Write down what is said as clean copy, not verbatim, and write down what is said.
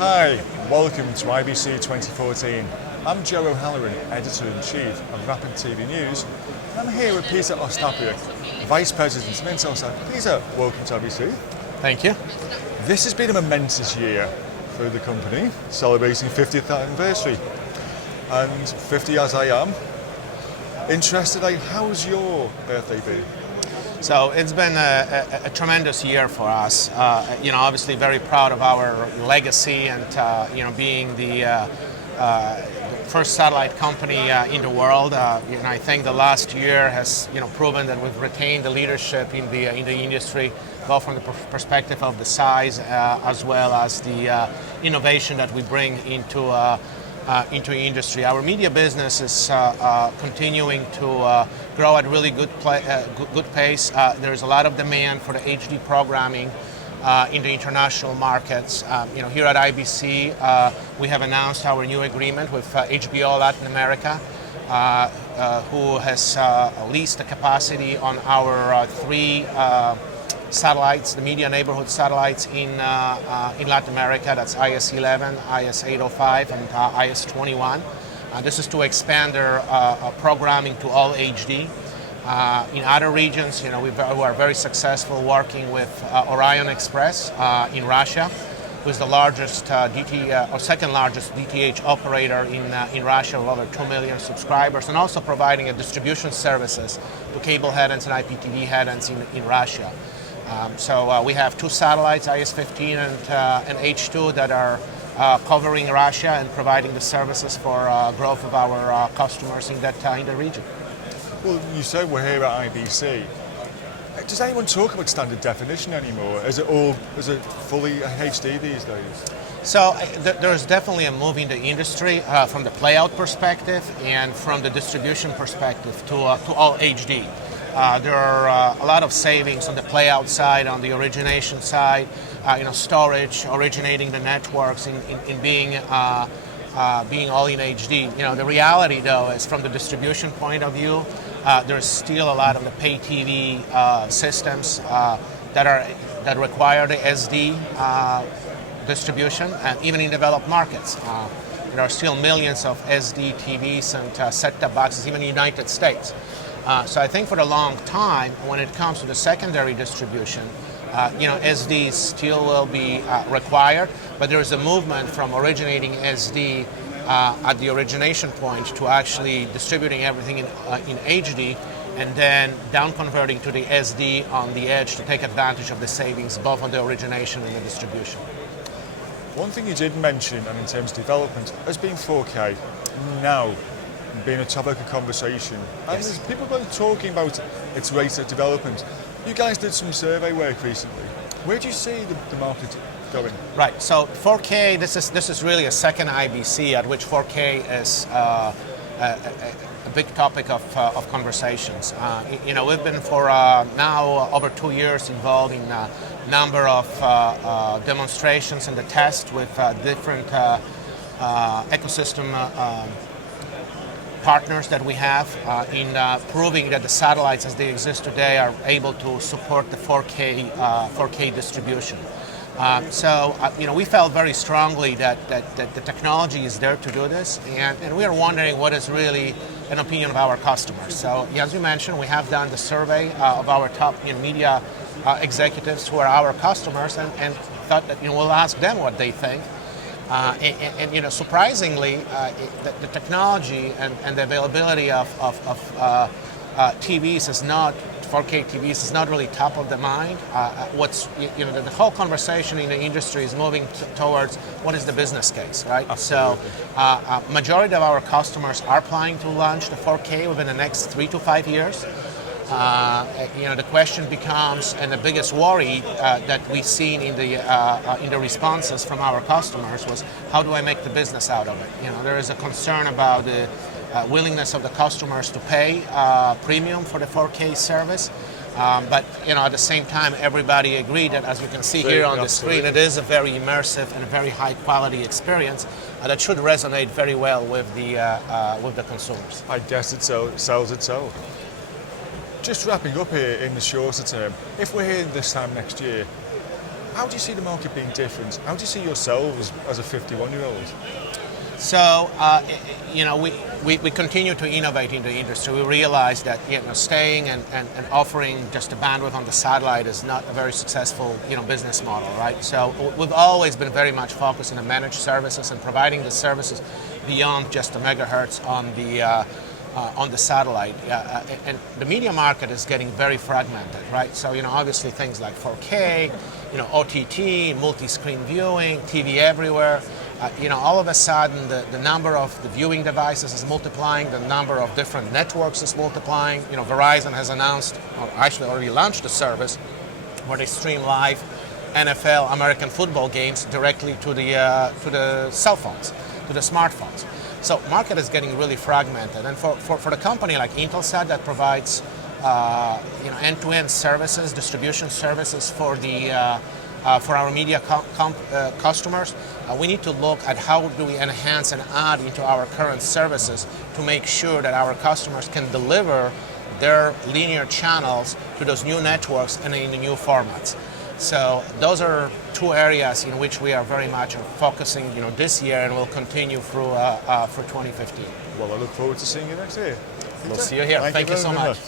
Hi, welcome to IBC 2014. I'm Joe O'Halloran, Editor-in-Chief of Rapid TV News, and I'm here with Peter Ostapiuk, Vice President of Intelsat. Peter, welcome to IBC. Thank you. This has been a momentous year for the company, celebrating 50th anniversary. And 50 as I am, interested, how's your birthday been? So it's been a tremendous year for us. Obviously very proud of our legacy and being the first satellite company in the world. I think the last year has proven that we've retained the leadership in the industry, both from the perspective of the size as well as the innovation that we bring into industry. Our media business is continuing to grow at really good pace. There's a lot of demand for the HD programming in the international markets. Here at IBC, we have announced our new agreement with HBO Latin America, who has leased the capacity on our three satellites, the media neighborhood satellites in Latin America. That's IS-11, IS-805, and IS-21. This is to expand their programming to all HD. In other regions, we are very successful working with Orion Express in Russia, who is the largest second largest DTH operator in Russia, with over 2 million subscribers, and also providing a distribution services to cable headends and IPTV headends in Russia. So we have two satellites, IS-15 and H2, that are covering Russia and providing the services for growth of our customers in the region. Well, you said we're here at IBC. Does anyone talk about standard definition anymore? Is it fully HD these days? So there's definitely a move in the industry from the playout perspective and from the distribution perspective to all HD. There are a lot of savings on the playout side, on the origination side, storage, originating the networks in being all in HD. The reality, though, is from the distribution point of view, there's still a lot of the pay TV systems that require the SD distribution, and even in developed markets. There are still millions of SD TVs and set-top boxes, even in the United States. So I think for a long time, when it comes to the secondary distribution, SD still will be required, but there is a movement from originating SD at the origination point to actually distributing everything in HD, and then down converting to the SD on the edge to take advantage of the savings both on the origination and the distribution. One thing you did mention, and in terms of development, has been 4K. Now, being a topic of conversation, and yes, there's people talking about its rate of development. You guys did some survey work recently. Where do you see the market going? Right. So 4K, this is really a second IBC at which 4K is a big topic of conversations. We've been for now over 2 years involved in a number of demonstrations and the test with different ecosystem partners that we have in proving that the satellites as they exist today are able to support the 4K distribution. We felt very strongly that the technology is there to do this, and we are wondering what is really an opinion of our customers. So as you mentioned, we have done the survey of our top media executives who are our customers, and thought that we'll ask them what they think. Surprisingly, the technology and the availability of TVs is not 4K TVs is not really top of the mind. The whole conversation in the industry is moving towards what is the business case, right? Absolutely. So, majority of our customers are planning to launch the 4K within the next 3 to 5 years. The question becomes, and the biggest worry that we've seen in the responses from our customers was, how do I make the business out of it? There is a concern about the willingness of the customers to pay premium for the 4K service, but at the same time, everybody agreed that, as you can see here on the screen, it is a very immersive and a very high quality experience that should resonate very well with the consumers. I guess it sells itself. Just wrapping up here in the shorter term, if we're here this time next year, How do you see the market being different? How do you see yourselves as a 51-year-old? So, we continue to innovate in the industry. We realize that staying and offering just a bandwidth on the satellite is not a very successful business model, right? So we've always been very much focused on the managed services and providing the services beyond just the megahertz on the satellite. And the media market is getting very fragmented, right? So obviously things like 4K, OTT, multi-screen viewing, TV everywhere. All of a sudden the number of the viewing devices is multiplying, the number of different networks is multiplying. Verizon has announced, or actually already launched a service where they stream live NFL, American football games directly to the cell phones, to the smartphones. So market is getting really fragmented, and for the company like Intelsat that provides end-to-end services, distribution services for our media customers, we need to look at how do we enhance and add into our current services to make sure that our customers can deliver their linear channels to those new networks and in the new formats. So those are two areas in which we are very much focusing this year, and will continue through for 2015. Well, I look forward to seeing you next year. We'll see you here. Thank you so much.